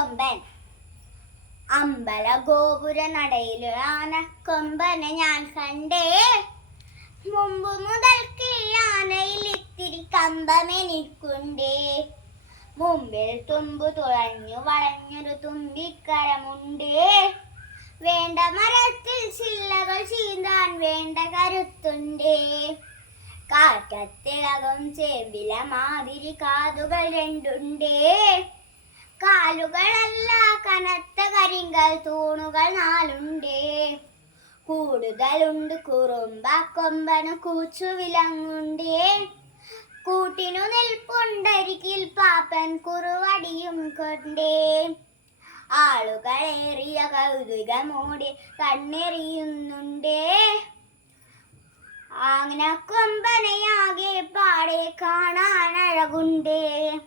ആനക്കൊമ്പൻ. അമ്പല ഗോപുര നടയില് ആനക്കൊമ്പനെ ഞാൻ കണ്ടേ. മുമ്പ് മുതൽക്ക് ആനയിൽ ഇത്തിരി കമ്പമെനിക്കുണ്ടേ. മുമ്പിൽ തുമ്പു തുളഞ്ഞു വളഞ്ഞൊരു തുമ്പിക്കരമുണ്ടേ. വേണ്ട മരത്തിൽ ചില്ലകൾ ചീന്താൻ വേണ്ട കരുത്തുണ്ടേ. കാറ്റത്തിളകും ചേമ്പില മാതിരി കാതുകൾ രണ്ടുണ്ടേ. കാലുകളല്ല കനത്ത കരിങ്കൽ തൂണുകൾ നാലുണ്ടേ. കൂടുതലുണ്ട് കുറുമ്പ കൊമ്പനു കൂച്ചു വിലങ്ങുണ്ടേ. കൂട്ടിനു നിൽപ്പുണ്ടരികിൽ പാപ്പൻ കുറുവടിയും കൊണ്ടേ. ആളുകളേറിയ കൗതുകമോടെ കണ്ണെറിയുന്നുണ്ടേ. ആനക്കൊമ്പനെയാകെ പാടെ കാണാനഴകുണ്ടേ.